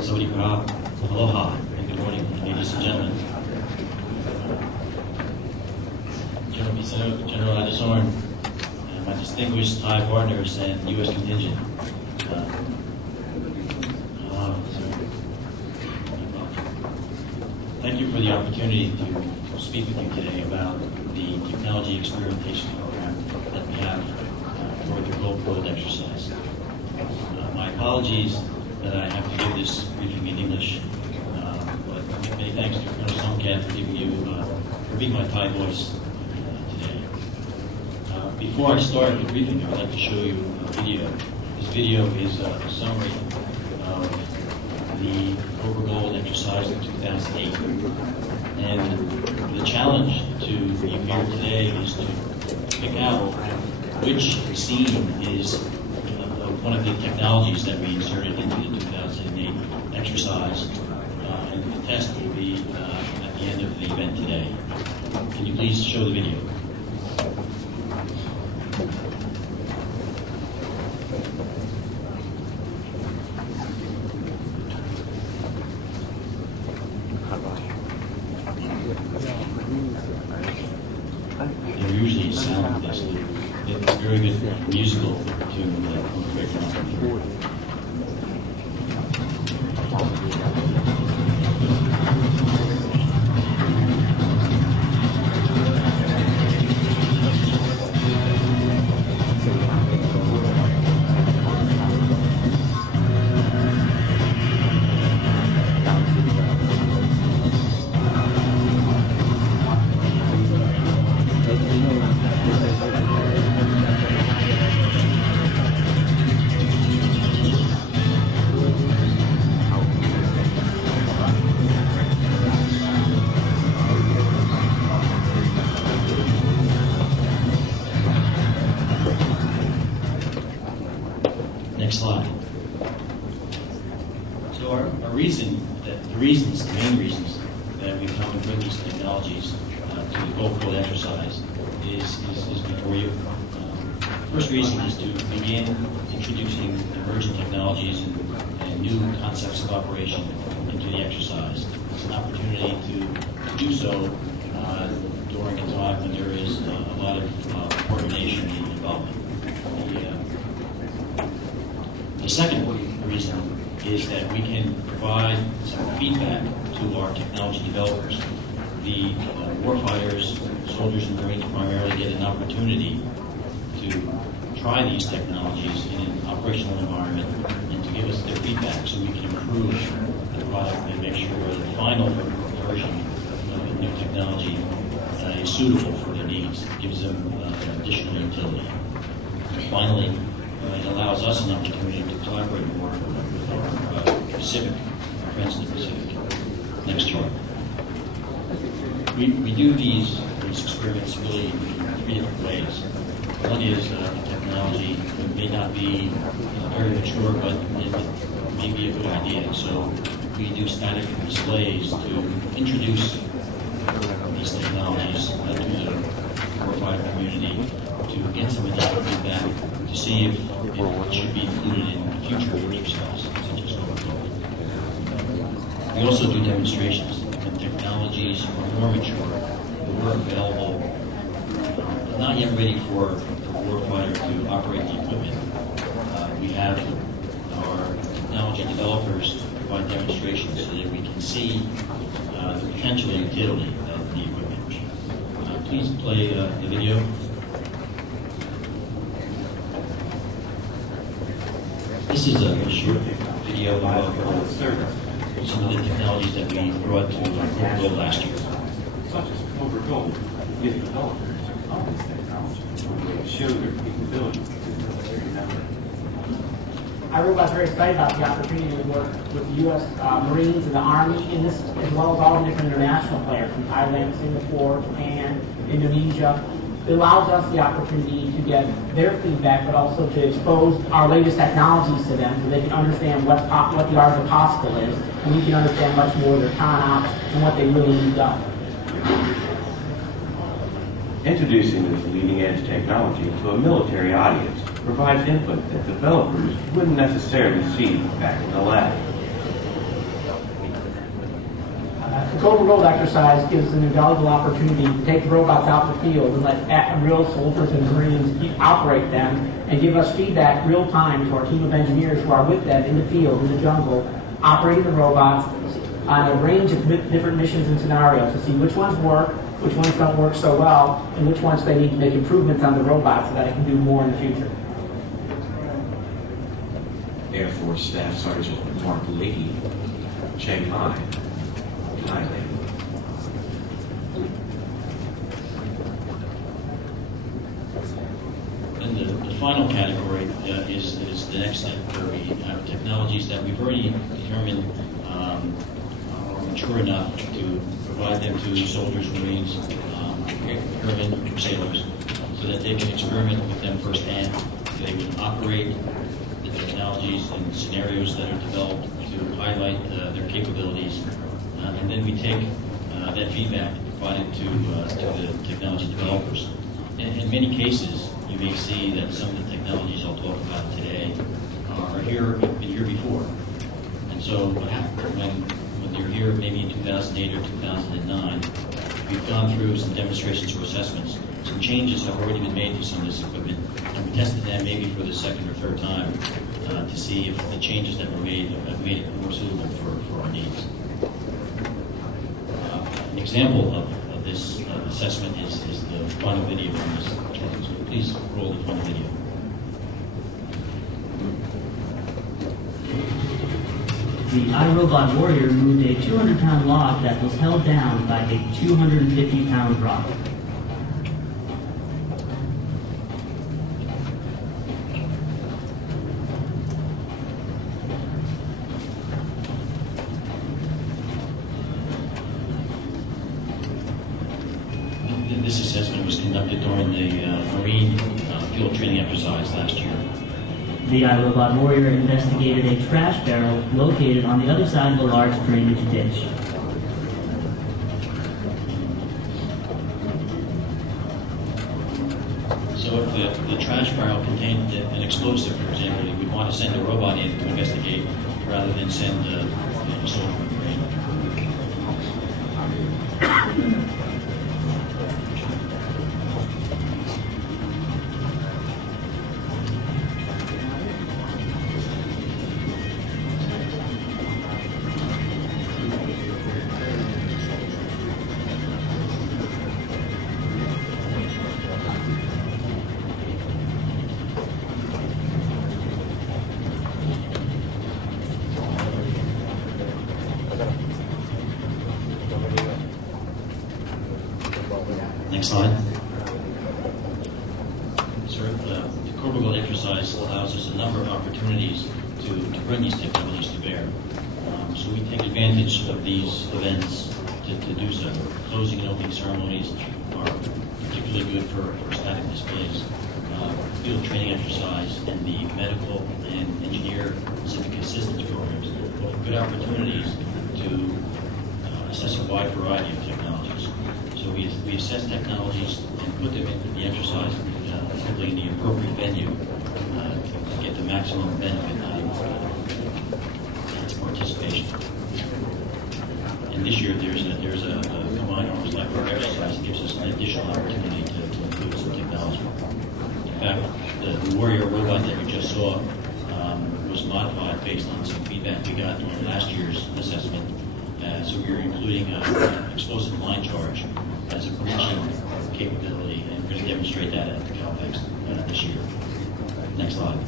Aloha, and good morning, ladies and gentlemen. General Piso, General Adesorn, and my distinguished Thai partners and U.S. contingent. Thank you for the opportunity to speak with you today about the technology experimentation program that we have for the gold exercise. My apologies that I have to give this briefing in English, but many thanks to Colonel Songkat for being my Thai voice today. Before I start the briefing, I would like to show you a video. This video is a summary of the Cobra Gold exercise in 2008. And the challenge to you here today is to pick out which scene is one of the technologies that we inserted into the 2008 exercise, and the test will be at the end of the event today. Can you please show the video? There usually is sound with this. It's very good musical tune that comes right from Next slide. So the main reasons that we come and bring these technologies to the gold exercise is before you. First reason is to begin introducing emerging technologies and new concepts of operation into the exercise. It's an opportunity to do so during a time when there is a lot of coordination and involvement. The second reason is that we can provide some feedback to our technology developers. The warfighters, soldiers, and Marines primarily get an opportunity to try these technologies in an operational environment and to give us their feedback so we can improve the product and make sure the final version of the new technology is suitable for their needs, gives them additional utility. And finally, it allows us an opportunity to collaborate more with our Pacific, our friends in the Pacific. Next chart. We do these experiments really in three different ways. One is the technology may not be very mature, but it may be a good idea. So we do static displays to introduce these technologies to the warfighter community to get some initial feedback to see if it should be included in future exercises, such as Cobra Gold. We also do demonstrations. When technologies are more mature, that were available, not yet ready for the warfighter to operate the equipment. We have our technology developers provide demonstrations so that we can see the potential utility of the equipment. Please play the video. This is a short video of some of the technologies that we brought to Cobra Gold last year. Such as Cobra Gold gives developers of this technology to show their capabilities to the military network. I really was very excited about the opportunity to work with the U.S. Marines and the Army in this, as well as all the different international players from Thailand, Singapore, Japan, Indonesia. It allows us the opportunity to get their feedback, but also to expose our latest technologies to them so they can understand what the art of the possible is, and we can understand much more of their con-ops and what they really need done. Introducing this leading-edge technology to a military audience provides input that developers wouldn't necessarily see back in the lab. The Cobra Gold exercise gives an invaluable opportunity to take the robots out the field and let real soldiers and Marines operate them and give us feedback real time to our team of engineers who are with them in the field, in the jungle, operating the robots on a range of different missions and scenarios to see which ones work, which ones don't work so well, and which ones they need to make improvements on the robot so that it can do more in the future. Air Force Staff Sergeant Mark Leahy, Shanghai, Thailand. And the final category is the next step where we have technologies that we've already determined are mature enough to provide them to soldiers, Marines, airmen, sailors, so that they can experiment with them firsthand. They can operate the technologies and scenarios that are developed to highlight their capabilities, and then we take that feedback and provide it to the technology developers. In many cases, you may see that some of the technologies I'll talk about today are been here before. And so what happens when you're here maybe in 2008 or 2009, we've gone through some demonstrations or assessments. Some changes have already been made to some of this equipment, and we tested that maybe for the second or third time to see if the changes that were made have made it more suitable for our needs. An example of this assessment is the final video from this chart. So please roll the final video. The iRobot Warrior moved a 200-pound log that was held down by a 250-pound rock. This assessment was conducted during the Marine field training exercise last year. The iRobot Warrior investigated a trash barrel located on the other side of a large drainage ditch. So if the trash barrel contained an explosive, for example, we'd want to send a robot in to investigate rather than send a soldier to the drain. Next slide. So the Cobra Gold exercise allows us a number of opportunities to bring these technologies to bear. So we take advantage of these events to do so. Closing and opening ceremonies are particularly good for static displays. Field training exercise and the medical and engineer civic assistance programs offer good opportunities to assess a wide variety of technologies. So we assess technologies and put them into the exercise, simply in the appropriate venue to get the maximum benefit out of its participation. And this year there's a combined arms light work exercise that gives us an additional opportunity to include some technology. In fact, the Warrior robot that we just saw was modified based on some feedback we got during last year's assessment. So we are including an explosive line charge as a prevention capability, and we're going to demonstrate that at the CalPEX this year. Next slide.